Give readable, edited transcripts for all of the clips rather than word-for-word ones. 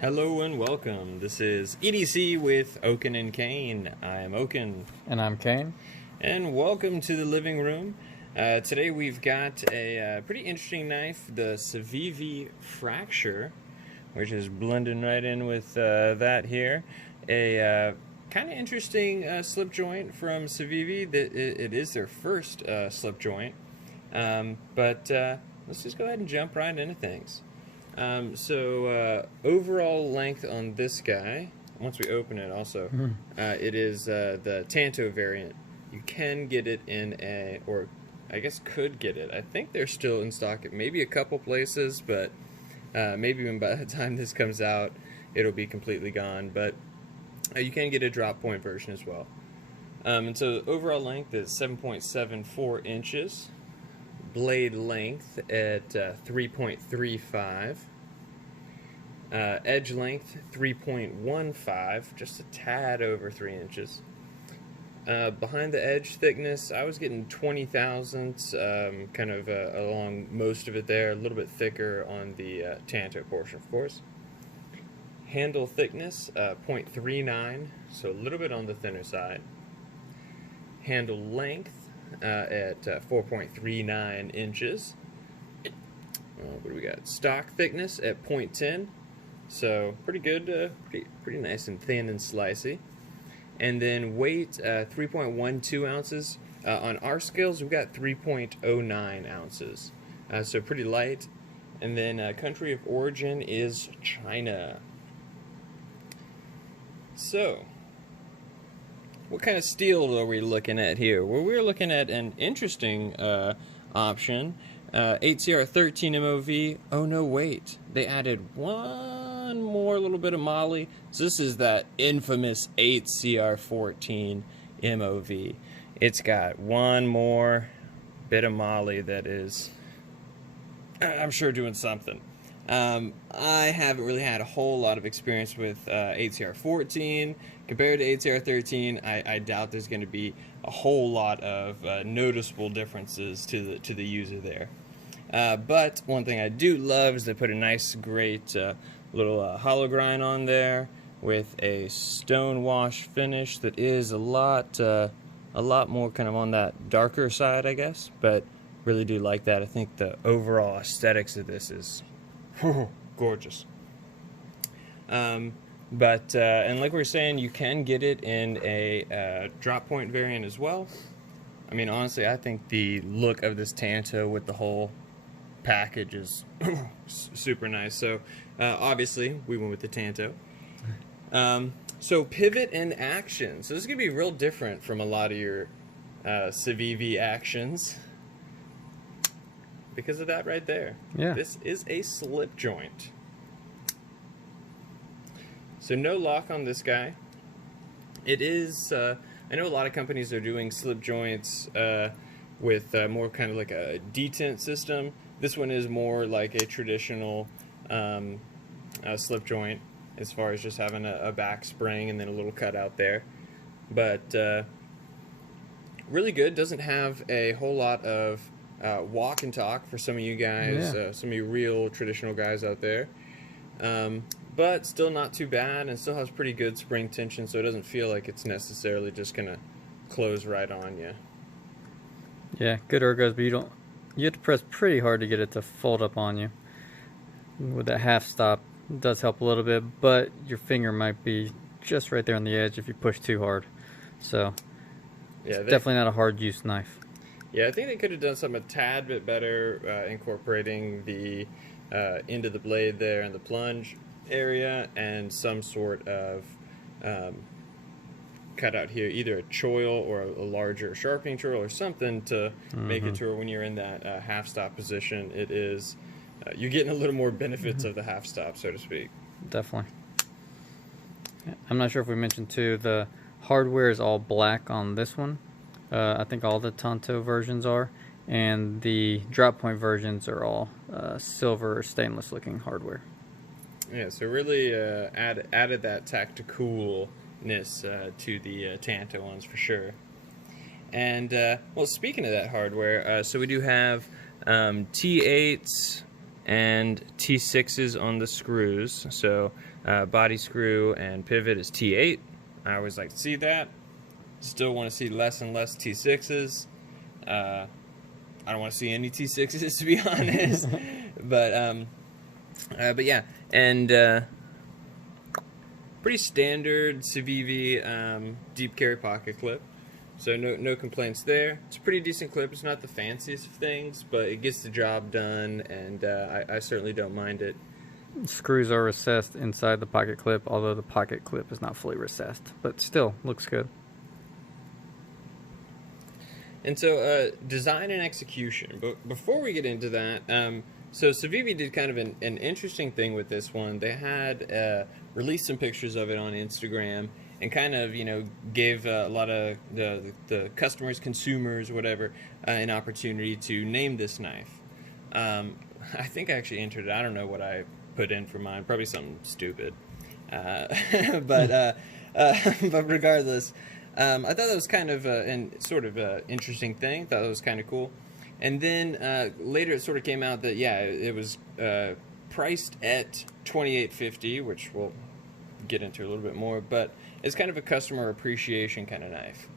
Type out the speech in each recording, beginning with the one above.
Hello and welcome. This is EDC with Oaken and Kane. I'm Oaken. And I'm Kane. And welcome to the living room. Today we've got a pretty interesting knife, the Civivi Fracture, which is blending right in with that here. A kind of interesting slip joint from Civivi. It is their first slip joint. But let's just go ahead and jump right into things. Overall length on this guy, once we open it also, it is the Tanto variant. You can get it in or I guess could get it. I think they're still in stock at maybe a couple places, but maybe when by the time this comes out, it'll be completely gone. But you can get a drop point version as well. And so the overall length is 7.74 inches. Blade length at 3.35. Edge length 3.15, just a tad over 3 inches. Behind the edge thickness, I was getting 20 thousandths, kind of along most of it there, a little bit thicker on the Tanto portion, of course. Handle thickness 0.39, so a little bit on the thinner side. Handle length at 4.39 inches. What do we got? Stock thickness at 0.10, so pretty good, pretty nice and thin and slicey. And then weight 3.12 ounces. On our scales, we've got 3.09 ounces, so pretty light. And then country of origin is China. So, what kind of steel are we looking at here? Well, we're looking at an interesting option. Hcr14 Mov. Oh no, wait. They added one more little bit of moly. So this is that infamous Hcr14 Mov. It's got one more bit of moly that is, I'm sure, doing something. I haven't really had a whole lot of experience with Hcr14. Compared to Hcr13, I doubt there's going to be a whole lot of noticeable differences to the user there. But one thing I do love is they put a nice, great little hollow grind on there with a stone wash finish that is a lot more kind of on that darker side, I guess. But really do like that. I think the overall aesthetics of this is gorgeous. And like we were saying, you can get it in a drop point variant as well. I mean, honestly, I think the look of this Tanto with the whole package is super nice. So obviously we went with the Tanto. So pivot in action. So this is gonna be real different from a lot of your Civivi actions because of that right there. Yeah. This is a slip joint. So no lock on this guy. It is, I know a lot of companies are doing slip joints with more kind of like a detent system. This one is more like a traditional slip joint as far as just having a back spring and then a little cutout there. But really good. Doesn't have a whole lot of walk and talk for some of you guys, some of you real traditional guys out there. But still not too bad, and still has pretty good spring tension, so it doesn't feel like it's necessarily just gonna close right on you. Yeah, good ergos, but you have to press pretty hard to get it to fold up on you. With that half stop, it does help a little bit, but your finger might be just right there on the edge if you push too hard. So, yeah, it's definitely not a hard use knife. Yeah, I think they could have done something a tad bit better, incorporating the end of the blade there and the plunge area and some sort of cutout here, either a choil or a larger sharpening choil or something to make it to where when you're in that half stop position, it is you're getting a little more benefits of the half stop, so to speak. Definitely. I'm not sure if we mentioned too, the hardware is all black on this one. I think all the Tanto versions are, and the drop point versions are all silver stainless looking hardware. Yeah, so really added that tacticalness to the Tanto ones for sure. And well, speaking of that hardware, so we do have T8s and T6s on the screws. So body screw and pivot is T8. I always like to see that. Still want to see less and less T6s. I don't want to see any T6s, to be honest. But yeah, and pretty standard Civivi deep carry pocket clip. So no complaints there. It's a pretty decent clip. It's not the fanciest of things, but it gets the job done, and I certainly don't mind it. Screws are recessed inside the pocket clip, although the pocket clip is not fully recessed, but still looks good. And so design and execution. But before we get into that, so Civivi did kind of an interesting thing with this one. They had released some pictures of it on Instagram and kind of, gave a lot of the customers, consumers, whatever, an opportunity to name this knife. I think I actually entered it. I don't know what I put in for mine. Probably something stupid. But regardless, I thought that was kind of an interesting thing. Thought it was kind of cool. And then later it sort of came out that, yeah, it was priced at $28.50, which we'll get into a little bit more, but it's kind of a customer appreciation kind of knife.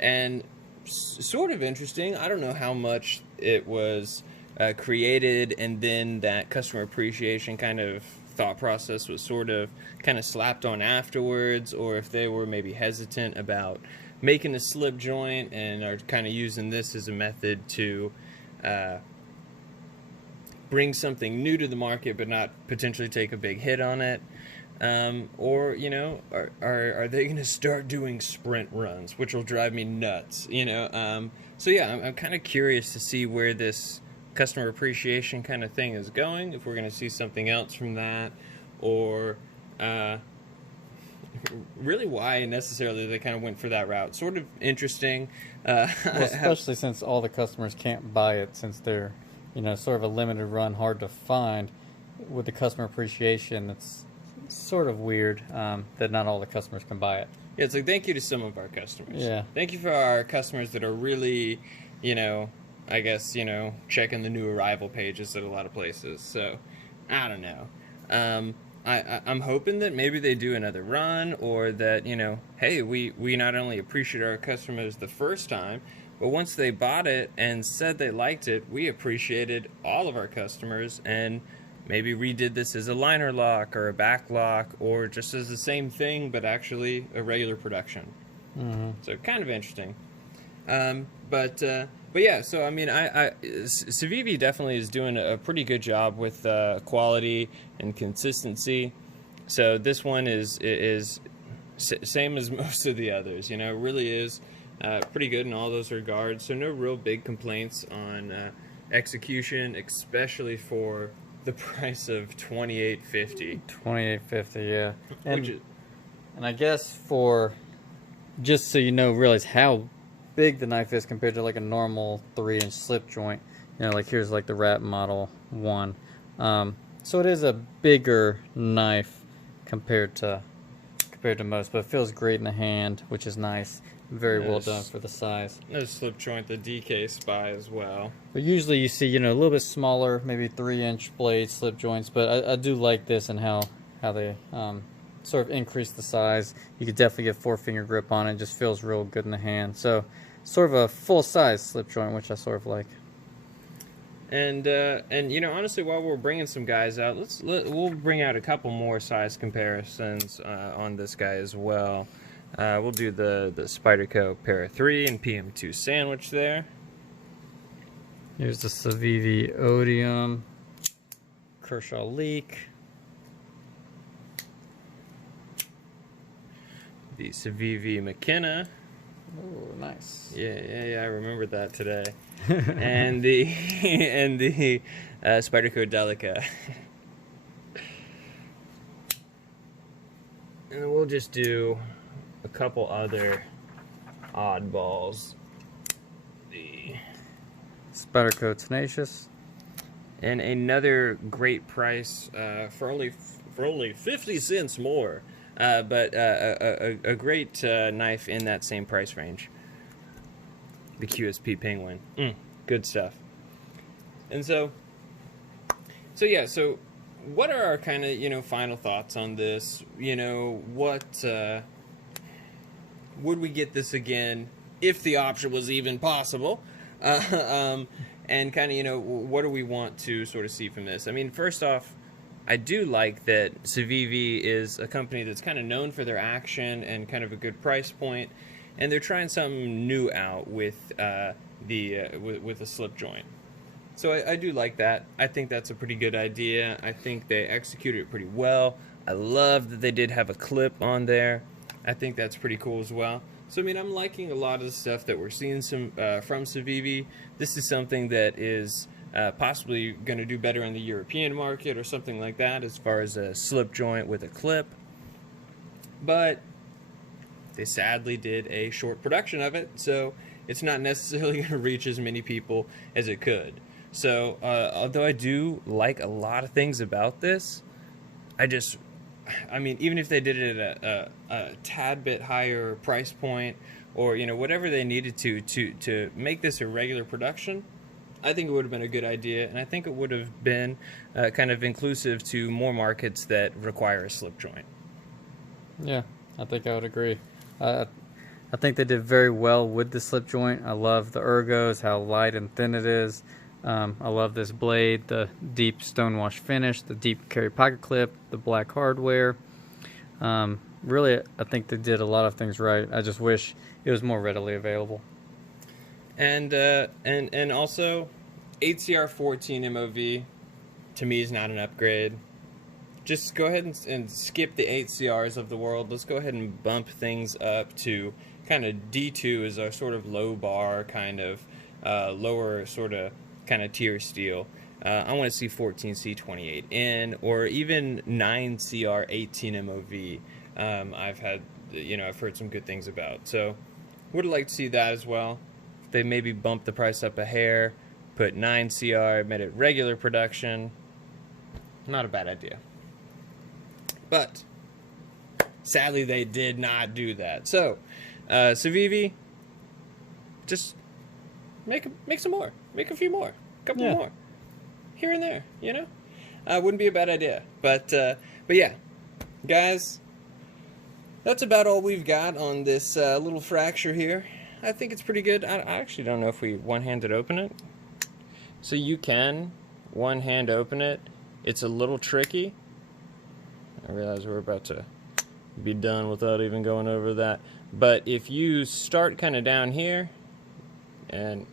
And sort of interesting. I don't know how much it was created and then that customer appreciation kind of thought process was kind of slapped on afterwards, or if they were maybe hesitant about making a slip joint and are kind of using this as a method to bring something new to the market but not potentially take a big hit on it. Or are they going to start doing sprint runs, which will drive me nuts, so yeah, I'm kind of curious to see where this customer appreciation kind of thing is going, if we're going to see something else from that, or really why necessarily they kind of went for that route. Sort of interesting. Well, especially since all the customers can't buy it, since they're, sort of a limited run, hard to find. With the customer appreciation, it's sort of weird that not all the customers can buy it. Yeah, it's like, thank you to some of our customers. Yeah. Thank you for our customers that are really, I guess, checking the new arrival pages at a lot of places. So, I don't know. I'm hoping that maybe they do another run, or that, hey, we not only appreciate our customers the first time, but once they bought it and said they liked it, we appreciated all of our customers and maybe redid this as a liner lock or a back lock, or just as the same thing but actually a regular production. Mm-hmm. So kind of interesting. But yeah, so I mean, Civivi definitely is doing a pretty good job with quality and consistency. So this one is same as most of the others. It really is pretty good in all those regards. So no real big complaints on execution, especially for the price of $28.50. $28.50, yeah. And I guess for, just so realize how big the knife is compared to like a normal 3-inch slip joint. Like here's like the wrap model 1. So it is a bigger knife compared to most, but it feels great in the hand, which is nice. Very well done for the size. There's slip joint, the DK Spy as well. But usually you see, a little bit smaller, maybe 3-inch blade slip joints. But I do like this and how they sort of increase the size. You could definitely get 4-finger grip on it. It just feels real good in the hand. So sort of a full-size slip joint, which I sort of like. And honestly, while we're bringing some guys out, we'll bring out a couple more size comparisons on this guy as well. We'll do the Spyderco Para 3 and PM2 sandwich there. Here's the Civivi Odium, Kershaw Leak, the Civivi McKenna. Oh, nice. Yeah, I remembered that today. and the Spyderco Delica. And we'll just do a couple other oddballs. The Spyderco Tenacious, and another great price for only 50 cents more, but a great knife in that same price range. The QSP Penguin, good stuff. And so yeah, so what are our kind of, final thoughts on this? What would we get this again if the option was even possible? And kind of, what do we want to sort of see from this? I mean, first off, I do like that Civivi is a company that's kind of known for their action and kind of a good price point, and they're trying something new out with with a slip joint. So I do like that. I think that's a pretty good idea. I think they executed it pretty well. I love that they did have a clip on there. I think that's pretty cool as well. So, I mean, I'm liking a lot of the stuff that we're seeing from Civivi. This is something that is possibly going to do better in the European market or something like that as far as a slip joint with a clip. But they sadly did a short production of it, so it's not necessarily going to reach as many people as it could. So, although I do like a lot of things about this, I mean, even if they did it at a tad bit higher price point, or whatever they needed to make this a regular production, I think it would have been a good idea, and I think it would have been kind of inclusive to more markets that require a slip joint. Yeah, I think I would agree. I think they did very well with the slip joint. I love the ergos, how light and thin it is. I love this blade, the deep stonewash finish, the deep carry pocket clip, the black hardware. Really, I think they did a lot of things right. I just wish it was more readily available. And also, Hcr14 Mov to me is not an upgrade. Just go ahead and skip the 8CRs of the world. Let's go ahead and bump things up to kind of D2 is our sort of low bar, kind of lower sort of kind of tier steel. I want to see 14C28N or even 9CR18 Mov. I've heard some good things about. So would like to see that as well. If they maybe bump the price up a hair, put 9CR, made it regular production. Not a bad idea. But sadly, they did not do that. So, Civivi, just make some more. Make a few more. A couple more. Here and there, wouldn't be a bad idea. But yeah, guys, that's about all we've got on this little fracture here. I think it's pretty good. I actually don't know if we one-handed open it. So you can one-hand open it. It's a little tricky. I realize we're about to be done without even going over that. But if you start kind of down here, and,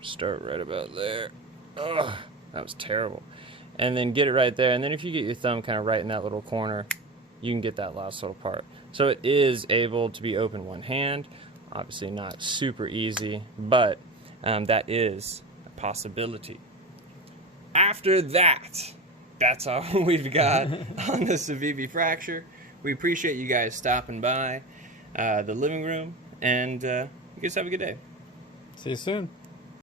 start right about there. Ugh, that was terrible. And then get it right there. And then if you get your thumb kind of right in that little corner, you can get that last little part. So it is able to be open one hand. Obviously not super easy, but that is a possibility. After that, that's all we've got on the Civivi fracture. We appreciate you guys stopping by the living room, and you guys have a good day. See you soon.